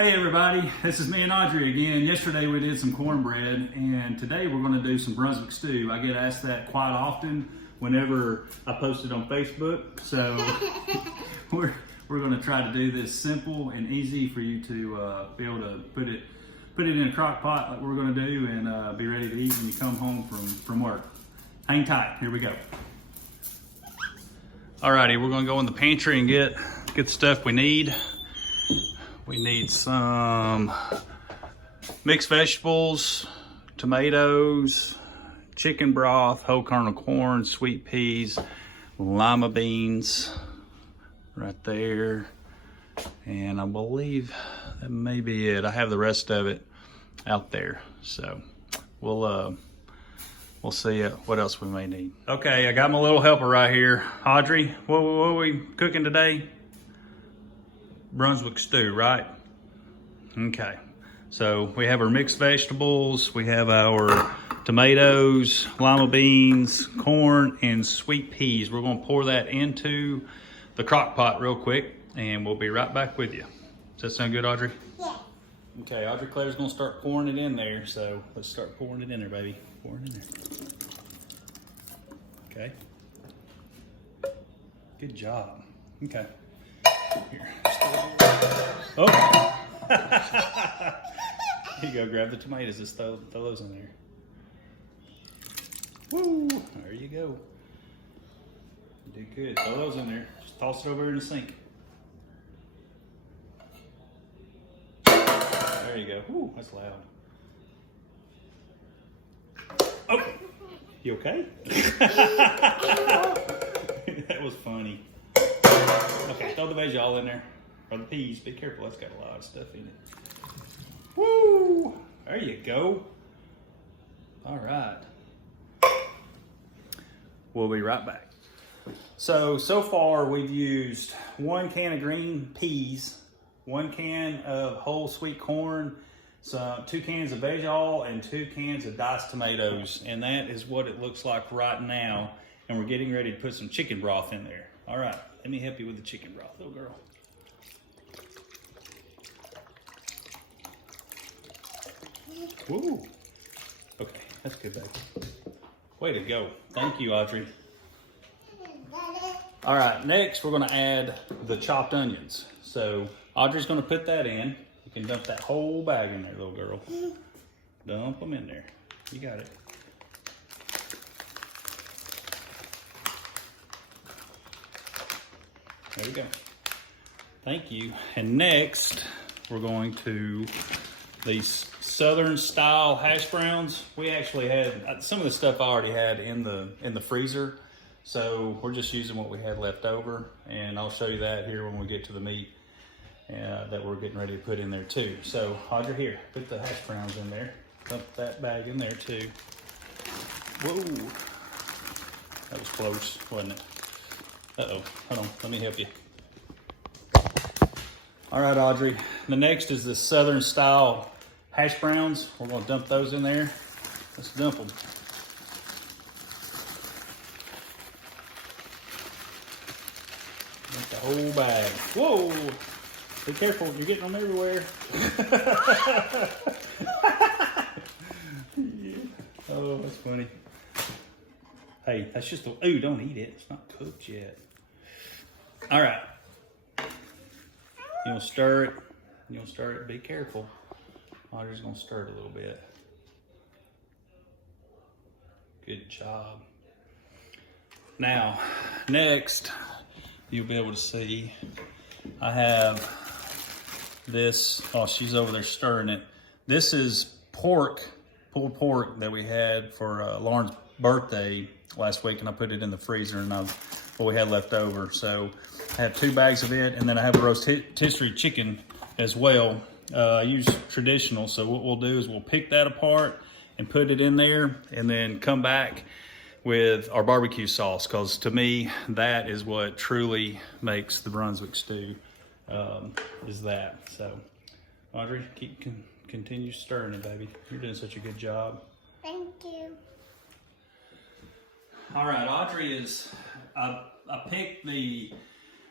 Hey everybody, this is me and Audrey again. Yesterday we did some cornbread and today we're going to do some Brunswick stew. I get asked that quite often whenever I post it on Facebook. So we're going to try to do this simple and easy for you to be able to put it in a crock pot like we're going to do and be ready to eat when you come home from work. Hang tight, here we go. Alrighty, we're going to go in the pantry and get the stuff we need. We need some mixed vegetables, tomatoes, chicken broth, whole kernel corn, sweet peas, lima beans right there. And I believe that may be it. I have the rest of it out there. So we'll see what else we may need. Okay, I got my little helper right here. Audrey, what are we cooking today? Brunswick stew, right? Okay, so we have our mixed vegetables, we have our tomatoes, lima beans, corn, and sweet peas. We're gonna pour that into the crock pot real quick, and we'll be right back with you. Does that sound good, Audrey? Yeah. Okay, Audrey Claire's gonna start pouring it in there, so let's start pouring it in there, baby. Pour it in there. Okay. Good job. Okay. Here. Oh! Here you go, grab the tomatoes, just throw those in there. Woo! There you go. You did good. Throw those in there. Just toss it over in the sink. There you go. Woo, that's loud. Oh! You okay? That was funny. Okay, throw the veg all in there. Or the peas, be careful, that's got a lot of stuff in it. Woo! There you go. All right. We'll be right back. So far we've used 1 can of green peas, 1 can of whole sweet corn, 2 cans of veg oil, and 2 cans of diced tomatoes. And that is what it looks like right now. And we're getting ready to put some chicken broth in there. All right, let me help you with the chicken broth, little girl. Woo. Okay, that's good, baby. Way to go. Thank you, Audrey. All right, next we're gonna add the chopped onions. So Audrey's gonna put that in. You can dump that whole bag in there, little girl. Dump them in there. You got it. There we go. Thank you. And next, we're going to these Southern style hash browns. We actually had some of the stuff I already had in the freezer, so we're just using what we had left over, and I'll show you that here when we get to the meat that we're getting ready to put in there too. So Audrey, here, put the hash browns in there. Dump that bag in there too. Whoa, that was close, wasn't it? Uh-oh, hold on, let me help you. All right, Audrey, the next is the Southern style hash browns. We're gonna dump those in there. Let's dump them. Dump the whole bag. Whoa, be careful, you're getting them everywhere. Oh, that's funny. Hey, that's just a, ooh, don't eat it. It's not cooked yet. All right. You'll stir it. You'll stir it. Be careful. Audrey's gonna stir it a little bit. Good job. Now, next, you'll be able to see I have this. Oh, she's over there stirring it. This is pork, pulled pork that we had for Lauren's birthday last week, and I put it in the freezer, and what we had left over. So I have 2 bags of it, and then I have a rotisserie chicken as well. I use traditional, so what we'll do is we'll pick that apart and put it in there, and then come back with our barbecue sauce, because to me, that is what truly makes the Brunswick stew, is that. So Audrey, continue stirring it, baby. You're doing such a good job. Thank you. All right, Audrey I picked the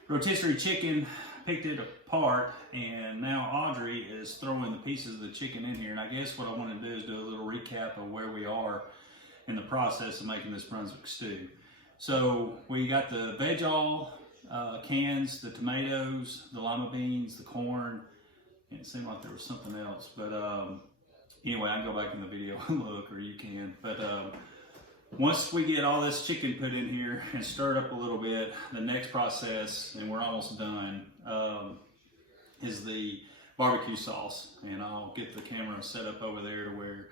rotisserie chicken picked it apart, and now Audrey is throwing the pieces of the chicken in here. And I guess what I want to do is do a little recap of where we are in the process of making this Brunswick stew. So we got the veg all cans, the tomatoes, the lima beans, the corn, and it seemed like there was something else. But anyway, I can go back in the video and look, or you can. But once we get all this chicken put in here and stirred up a little bit, the next process, and we're almost done, is the barbecue sauce. And I'll get the camera set up over there to where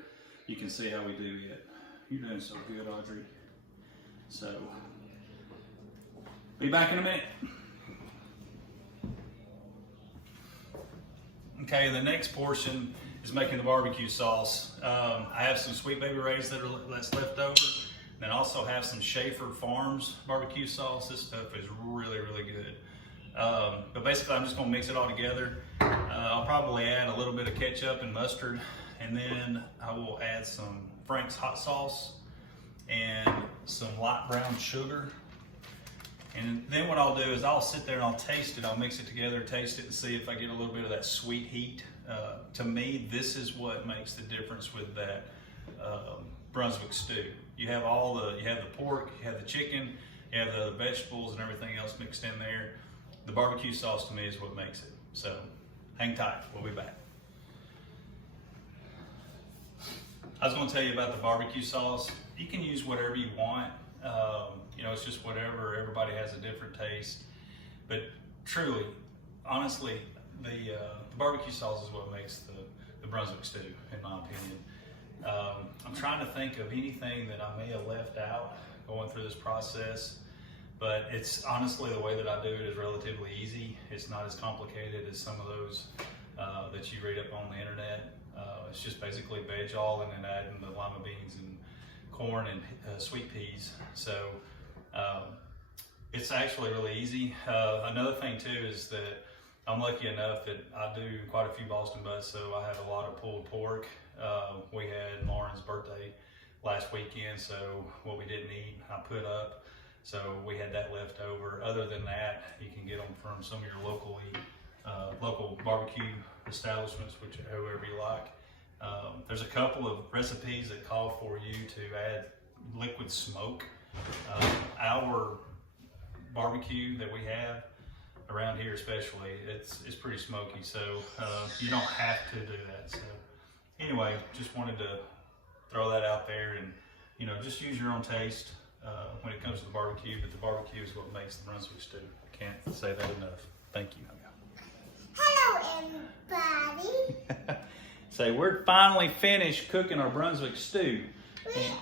you can see how we do it. You're doing so good, Audrey. So, be back in a minute. Okay, the next portion is making the barbecue sauce. I have some Sweet Baby Ray's that's left over. And I also have some Schaefer Farms barbecue sauce. This stuff is really, really good. But basically, I'm just gonna mix it all together. I'll probably add a little bit of ketchup and mustard, and then I will add some Frank's hot sauce and some light brown sugar. And then what I'll do is I'll sit there and I'll taste it. I'll mix it together, taste it, and see if I get a little bit of that sweet heat. To me, this is what makes the difference with that Brunswick stew. You have you have the pork, you have the chicken, you have the vegetables and everything else mixed in there. The barbecue sauce to me is what makes it. So hang tight, we'll be back. I was going to tell you about the barbecue sauce. You can use whatever you want. You know, it's just whatever. Everybody has a different taste. But truly, honestly, the barbecue sauce is what makes the Brunswick stew, in my opinion. I'm trying to think of anything that I may have left out going through this process, but it's honestly the way that I do it is relatively easy. It's not as complicated as some of those that you read up on the internet. It's just basically veg all and then adding the lima beans and corn and sweet peas. So it's actually really easy. Another thing too is that I'm lucky enough that I do quite a few Boston butts, so I have a lot of pulled pork. We had Lauren's birthday last weekend, so what we didn't eat, I put up. So we had that left over. Other than that, you can get them from some of your local barbecue establishments, whoever you like. There's a couple of recipes that call for you to add liquid smoke. Our barbecue that we have around here especially, it's pretty smoky, so you don't have to do that. So anyway, just wanted to throw that out there, and you know, just use your own taste when it comes to the barbecue, but the barbecue is what makes the Brunswick stew. I can't say that enough. Thank you. Hello, everybody. Say, we're finally finished cooking our Brunswick stew. And,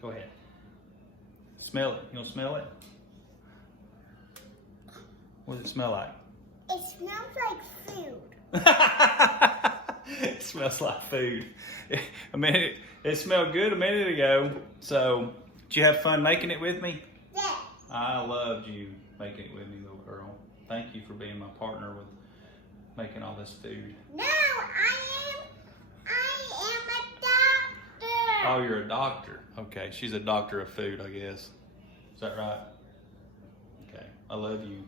go ahead. Smell it. You want to smell it? What does it smell like? It smells like food. It smells like food. I mean, it smelled good a minute ago. So, did you have fun making it with me? Yes. I loved you making it with me, little girl. Thank you for being my partner with making all this food. No, I am a doctor. Oh, you're a doctor. Okay, she's a doctor of food, I guess. Is that right? Okay, I love you.